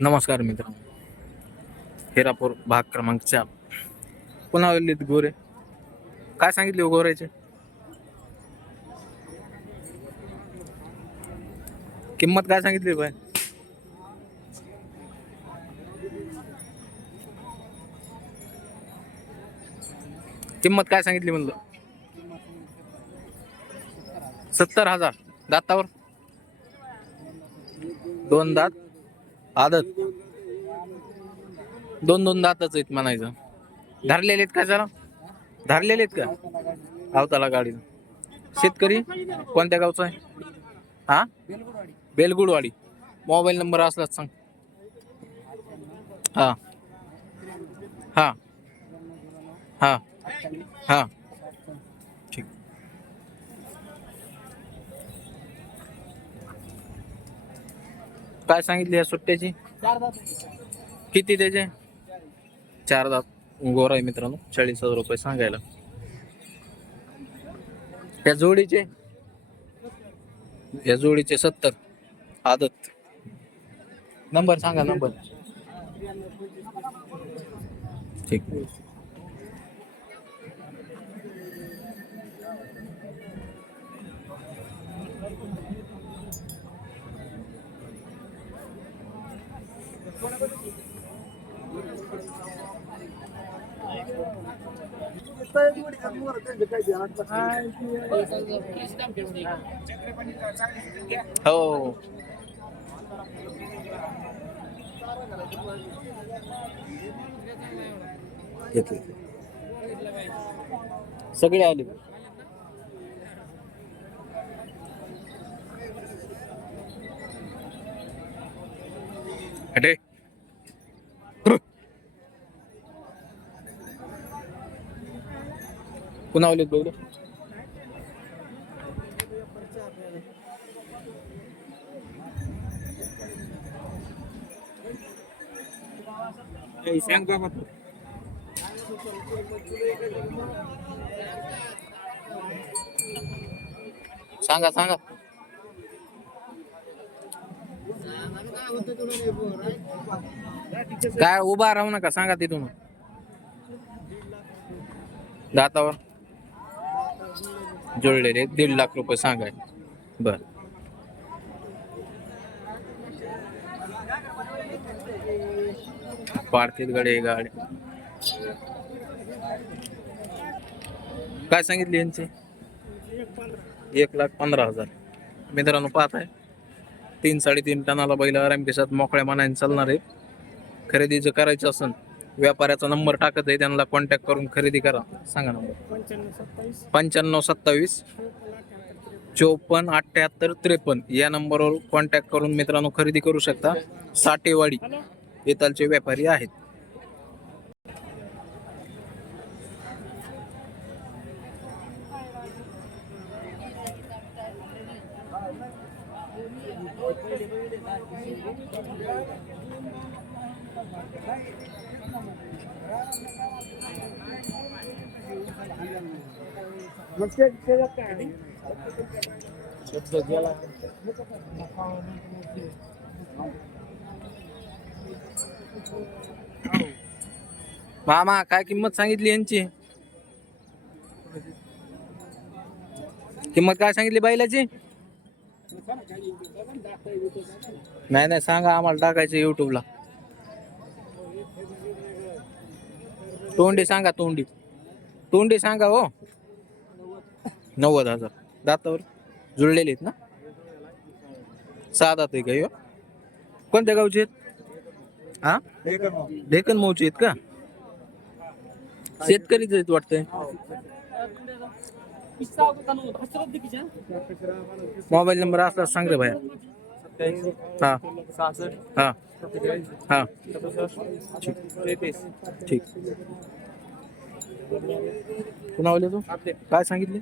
नमस्कार मित्रांनो. हिरापूर भाग क्रमांक चार पुन्हा आलेत गोरे. काय सांगितले हो गोऱ्याचे? किंमत काय सांगितली बाय किंमत काय सांगितली म्हणलं? सत्तर हजार. दातावर? दोन दात. आदत. दोन दोन दातच आहेत म्हणायचं. धरलेले आहेत का जरा? धरलेले आहेत का? आवताला गाडी. शेतकरी? कोणत्या गावचा आहे? हा? बेलगुडवाडी. मोबाईल नंबर असलाच सांग. हा. हा. हा. हा. काय सांगितली या सुट्ट्याची? किती त्याचे? चार दात. गोरा आहे मित्रांनो. चाळीस हजार रुपये सांगायला. या जोडीचे? या जोडीचे सत्तर. आदत. नंबर सांगा नंबर. ठीक. हो घेतले सगळे आले अरे पुन्हा आलेत बघ. सांगा सांगा. काय उभा राहू नका सांगा तिथून. दातावर. जुळलेले दीड लाख रुपये सांगाय बर. पाडतीत गाडी आहे काय सांगितले यांचे? एक लाख पंधरा हजार. मित्रांनो पाहत आहे तीन साडेतीन टनाला बैल आराम केसात मोकळ्या मनाने चालणार आहे खरेदीचं करायचं असेल व्यापाऱ्याचा नंबर टाकत आहे त्यांना कॉन्टॅक्ट करून खरेदी करा. सांगा नंबर पंच्याण्णव सत्तावीस चोपन्न अठ्ठ्याहत्तर त्रेपन्न. या नंबरवर कॉन्टॅक्ट करून मित्रांनो खरेदी करू शकता. साठेवाडी येतालचे व्यापारी आहेत. मामा काय किंमत सांगितली यांची? किंमत काय सांगितली बैलाची? नाही नाही सांगा आम्हाला टाकायचं युट्यूबला तोंडी सांगा तोंडी. तोंडी सांगा हो. नव्वद हजार. दातावर जुळलेले आहेत ना? सहा दात आहे का कोणत्या गावचे आहेत? हा? डेकन मऊचे आहेत का? शेतकरीच आहेत वाटतंय. मोबाईल नंबर असला सांग रे भाया हा. हा. हा. ठीक. पुन्हा आले तू? काय सांगितले?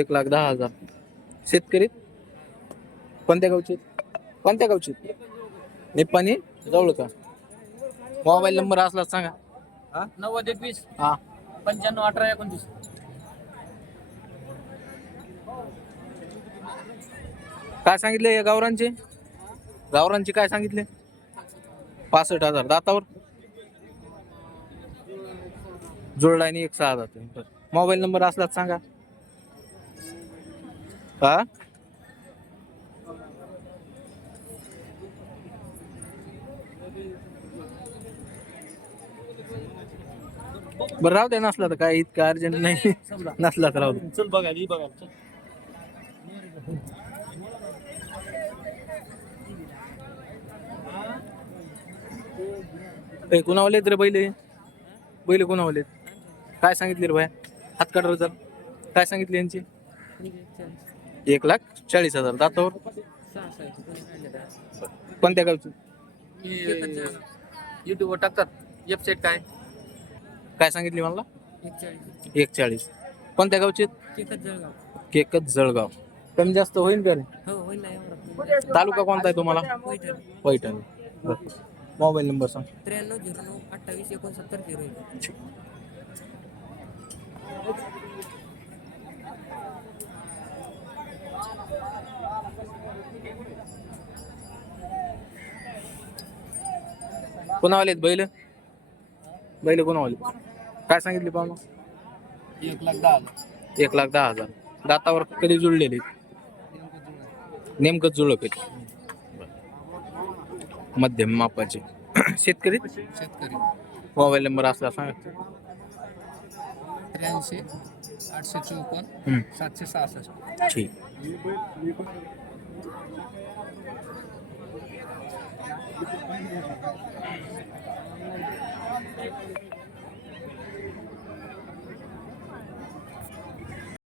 एक लाख दहा हजार. शेतकरी? कोणत्या गावचे? कोणत्या गावचे? निप्पाणी? जवळ का? मोबाईल नंबर असला सांगा. नव्वद एकवीस. हा. पंच्याण्णव अठरा एकोणतीस. काय सांगितले या गावरांचे गावरांची काय सांगितले? पासष्ट हजार. दातावर? जुळलायनी एक सहा हजार मोबाईल नंबर असला तर सांगा. हा? बरं राहू दे नसला तर काय इतकं अर्जंट नाही. नसला तर राहू दे ही चल. ए कुणावलेत रे बैल बैल कुणावलेत काय सांगितले रे भाया हात काढ जर. काय सांगितले यांची? एक लाख चाळीस हजार. दातावर कोणत्या गावची? युट्यूबवर टाकतात. वेबसाईट काय? काय सांगितली मला? एक चाळीस. कोणत्या गावची केकच जळगाव कमी जास्त होईल का रे? तालुका कोणता आहे तुम्हाला? पैठण. मोबाईल नंबर सांग. त्र्याण्णव झिरो नऊ अठ्ठावीस एकोणसत्तर झिरो एक. कोणावालेत बैल? बैल कोणावाले? काय सांगितले पाहुणा एक लाख दहा हजार. एक लाख दहा हजार. दातावर कधी जुळलेले नेमकं जुळक मध्यम मापाचे. शेतकरी? शेतकरी. मोबाईल नंबर असला सांगा. त्र्याऐंशी आठशे चोपन्न हम्म, सातशे सहासष्ट. ठीक.